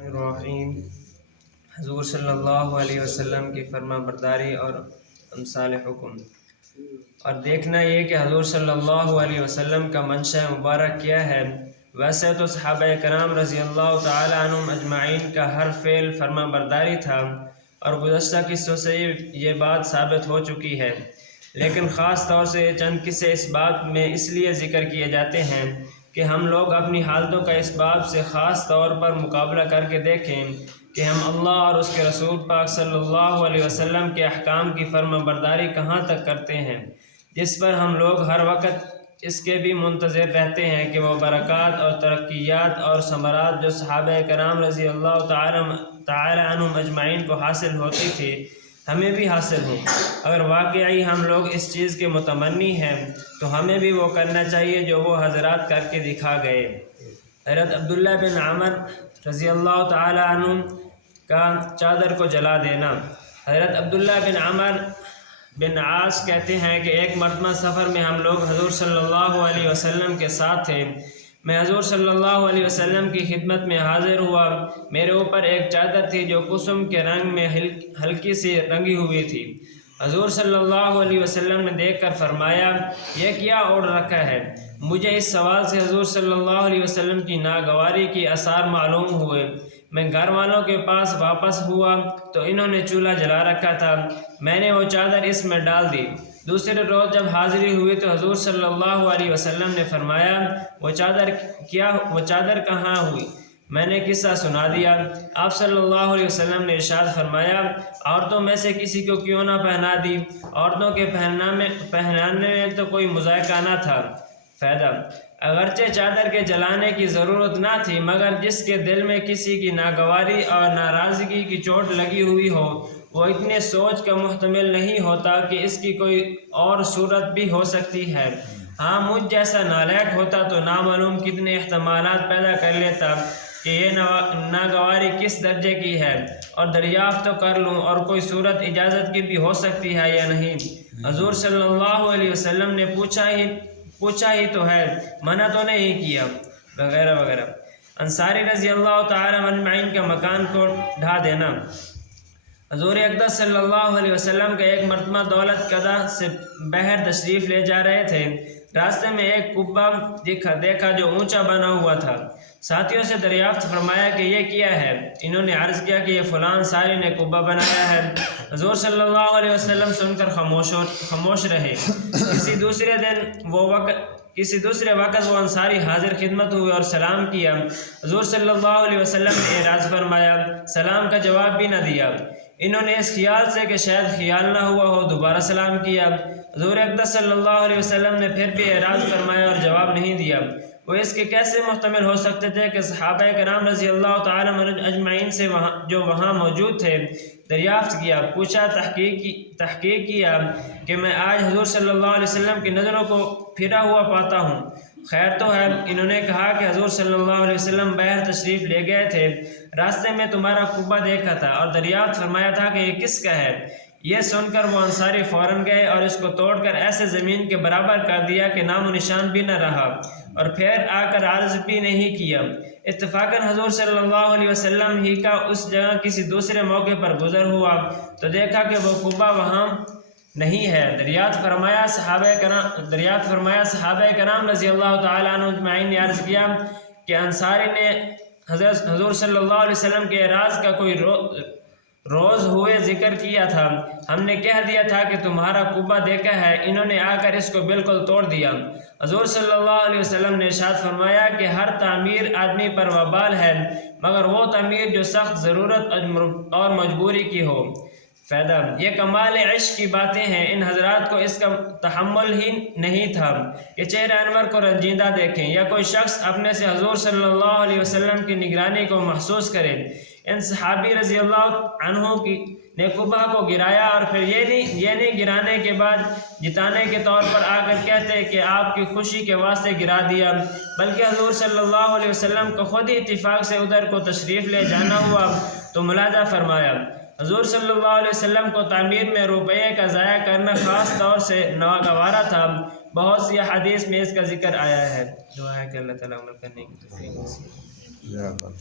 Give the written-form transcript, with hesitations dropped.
الرحیم حضور صلی اللہ علیہ وسلم کی فرما برداری اور امثال حکم، اور دیکھنا یہ کہ حضور صلی اللہ علیہ وسلم کا منشا مبارک کیا ہے۔ ویسے تو صحابہ کرام رضی اللہ تعالی عنہم اجمعین کا ہر فعل فرما برداری تھا، اور گزشتہ قصوں سے یہ بات ثابت ہو چکی ہے، لیکن خاص طور سے یہ چند قصے اس بات میں اس لیے ذکر کیے جاتے ہیں کہ ہم لوگ اپنی حالتوں کا اس باب سے خاص طور پر مقابلہ کر کے دیکھیں کہ ہم اللہ اور اس کے رسول پاک صلی اللہ علیہ وسلم کے احکام کی فرما برداری کہاں تک کرتے ہیں، جس پر ہم لوگ ہر وقت اس کے بھی منتظر رہتے ہیں کہ وہ برکات اور ترقیات اور ثمرات جو صحابہ کرام رضی اللہ تعالی عنہم اجمعین کو حاصل ہوتی تھی ہمیں بھی حاصل ہوں۔ اگر واقعی ہم لوگ اس چیز کے متمنی ہیں تو ہمیں بھی وہ کرنا چاہیے جو وہ حضرات کر کے دکھا گئے۔ حضرت عبداللہ بن عمر رضی اللہ تعالی عنہ کا چادر کو جلا دینا۔ حضرت عبداللہ بن عمر بن عاص کہتے ہیں کہ ایک مرتبہ سفر میں ہم لوگ حضور صلی اللہ علیہ وسلم کے ساتھ تھے۔ میں حضور صلی اللہ علیہ وسلم کی خدمت میں حاضر ہوا۔ میرے اوپر ایک چادر تھی جو قسم کے رنگ میں ہلکی سی رنگی ہوئی تھی۔ حضور صلی اللہ علیہ وسلم نے دیکھ کر فرمایا، یہ کیا اوڑھ رکھا ہے؟ مجھے اس سوال سے حضور صلی اللہ علیہ وسلم کی ناگواری کی آثار معلوم ہوئے۔ میں گھر والوں کے پاس واپس ہوا تو انہوں نے چولہا جلا رکھا تھا، میں نے وہ چادر اس میں ڈال دی۔ دوسرے روز جب حاضری ہوئی تو حضور صلی اللہ علیہ وسلم نے فرمایا، وہ چادر کہاں ہوئی؟ میں نے قصہ سنا دیا۔ آپ صلی اللہ علیہ وسلم نے ارشاد فرمایا، عورتوں میں سے کسی کو کیوں نہ پہنا دی؟ عورتوں کے پہنانے میں تو کوئی مذائقہ نہ تھا۔ فائدہ: اگرچہ چادر کے جلانے کی ضرورت نہ تھی، مگر جس کے دل میں کسی کی ناگواری اور ناراضگی کی چوٹ لگی ہوئی ہو وہ اتنے سوچ کا محتمل نہیں ہوتا کہ اس کی کوئی اور صورت بھی ہو سکتی ہے۔ ہاں، مجھ جیسا نالائق ہوتا تو نامعلوم کتنے احتمالات پیدا کر لیتا کہ یہ ناگواری کس درجے کی ہے، اور دریافت تو کر لوں اور کوئی صورت اجازت کی بھی ہو سکتی ہے یا نہیں۔ حضور صلی اللہ علیہ وسلم نے پوچھا ہی تو ہے، منع تو نہیں کیا، وغیرہ وغیرہ۔ انصاری رضی اللہ تعالی عنہ کا مکان کو ڈھا دینا۔ حضور اقدس صلی اللہ علیہ وسلم کا ایک مرتبہ دولت قدہ سے بحر تشریف لے جا رہے تھے۔ راستے میں ایک قبہ دیکھا جو اونچا بنا ہوا تھا۔ ساتھیوں سے دریافت فرمایا کہ یہ کیا ہے؟ انہوں نے عرض کیا کہ یہ فلاں انصاری نے قبہ بنایا ہے۔ حضور صلی اللہ علیہ وسلم سن کر خاموش رہے۔ کسی دوسرے وقت وہ انصاری حاضر خدمت ہوئے اور سلام کیا۔ حضور صلی اللہ علیہ وسلم نے اعراض فرمایا، سلام کا جواب بھی نہ دیا۔ انہوں نے اس خیال سے کہ شاید خیال نہ ہوا ہو دوبارہ سلام کیا۔ حضور اقدس صلی اللہ علیہ وسلم نے پھر بھی اعراض فرمایا اور جواب نہیں دیا۔ وہ اس کے کیسے محتمل ہو سکتے تھے کہ صحابہ کرام رضی اللہ تعالی اجمعین سے جو وہاں موجود تھے دریافت کیا، پوچھا، تحقیق کیا کہ میں آج حضور صلی اللہ علیہ وسلم کی نظروں کو پھرا ہوا پاتا ہوں، خیر تو ہے؟ انہوں نے کہا کہ حضور صلی اللہ علیہ وسلم بحر تشریف لے گئے تھے، راستے میں تمہارا قبہ دیکھا تھا اور دریافت فرمایا تھا کہ یہ کس کا ہے؟ یہ سن کر وہ انصاری فوراً گئے اور اس کو توڑ کر ایسے زمین کے برابر کر دیا کہ نام و نشان بھی نہ رہا، اور پھر آ کر عرض بھی نہیں کیا۔ اتفاقاً حضور صلی اللہ علیہ وسلم ہی کا اس جگہ کسی دوسرے موقع پر گزر ہوا تو دیکھا کہ وہ قبہ وہاں نہیں ہے۔ دریافت فرمایا صحابہ کرام رضی اللہ تعالی عنہ اجمعین نے عرض کیا کہ انصاری نے حضور صلی اللہ علیہ وسلم کے اعراض کا کوئی روز ہوئے ذکر کیا تھا، ہم نے کہہ دیا تھا کہ تمہارا قبہ دیکھا ہے، انہوں نے آ کر اس کو بالکل توڑ دیا۔ حضور صلی اللہ علیہ وسلم نے ارشاد فرمایا کہ ہر تعمیر آدمی پر وبال ہے مگر وہ تعمیر جو سخت ضرورت اور مجبوری کی ہو۔ فائدہ: یہ کمال عشق کی باتیں ہیں، ان حضرات کو اس کا تحمل ہی نہیں تھا کہ چہرہ انور کو رنجیدہ دیکھیں یا کوئی شخص اپنے سے حضور صلی اللہ علیہ وسلم کی نگرانی کو محسوس کرے۔ ان صحابی رضی اللہ عنہ نے قبہ کو گرایا اور پھر یہ نہیں گرانے کے بعد جتانے کے طور پر آ کر کہتے کہ آپ کی خوشی کے واسطے گرا دیا، بلکہ حضور صلی اللہ علیہ وسلم کو خود ہی اتفاق سے ادھر کو تشریف لے جانا ہوا تو ملاحظہ فرمایا۔ حضور صلی اللہ علیہ وسلم کو تعمیر میں روپے کا ضائع کرنا خاص طور سے ناگوارا تھا۔ بہت سی حدیث میں اس کا ذکر آیا ہے۔ دعا ہے کہ اللہ تعالیٰ عمل کرنے کی توفیق نصیب۔